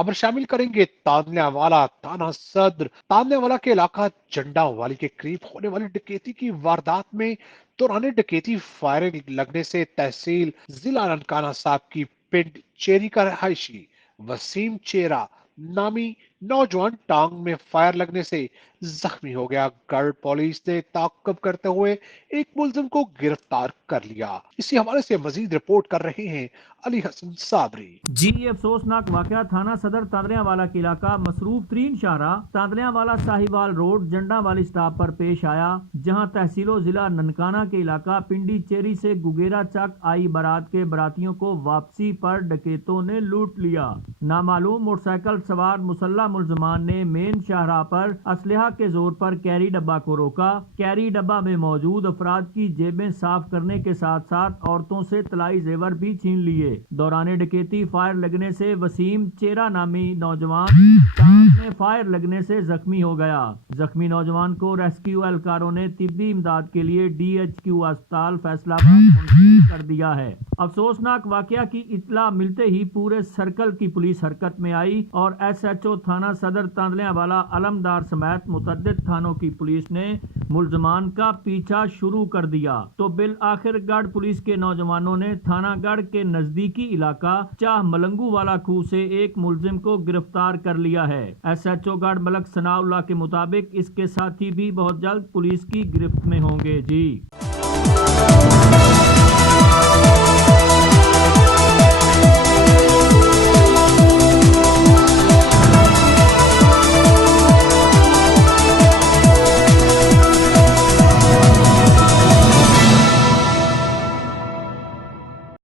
खबर शामिल करेंगे तांदल्यावाला थाना सदर तांदल्यावाला के इलाका जंडावाली के करीब होने वाली डकैती की वारदात में दौरान डकैती फायरिंग लगने से तहसील जिला ननकाना साहब की पिंड चेरी का रहायशी वसीम चेरा नामी नौजवान टांग में फायर लगने से जख्मी हो गया। गढ़ पुलिस ने ताक़ब करते हुए एक मुलजिम को गिरफ्तार कर लिया। इसी हवाले से मजीद रिपोर्ट कर रहे हैं अली हसन साबरी। जी, ये अफसोसनाक वाकया थाना सदर तांदल्यावाला के इलाका मसरूफ तरीन शाहरा तांदल्यावाला साहिवाल रोड जंडावाली स्टॉप पर पेश आया, जहां तहसीलो जिला ननकाना के इलाका पिंडी चेरी से गुगेरा चक आई बारात के बरातियों को वापसी पर डकैतों ने लूट लिया। नामालूम मोटरसाइकिल सवार मुसल्ला मुलजमान ने मेन शाहरा पर असलहा के जोर पर कैरी डब्बा को रोका। कैरी डब्बा में मौजूद अफराद की जेबें साफ करने के साथ साथ औरतों से तलाई जेवर भी छीन लिए। दौरान डकैती फायर लगने से वसीम चेरा नामी नौजवान टांग में फायर लगने से जख्मी हो गया। जख्मी नौजवान को रेस्क्यू एहलकारों ने तिब्बी इमदाद के लिए DHQ अस्पताल फैसलाबाद मुंतकिल कर दिया है। अफसोसनाक वाकया की इत्तला मिलते ही पूरे सर्कल की पुलिस हरकत में आई और SHO थाना सदर तांदल्यावाला अलमदार समेत मुतअद्दिद थानों की पुलिस ने मुलजमान का पीछा शुरू कर दिया। तो बिल आखिर गढ़ पुलिस के नौजवानों ने थाना गढ़ के नजदीकी इलाका चाह मलंगू वाला खूह से एक मुलजिम को गिरफ्तार कर लिया है। SHO गढ़ मलक सनाउल्लाह के मुताबिक इसके साथी भी बहुत जल्द पुलिस की गिरफ्त में होंगे। जी।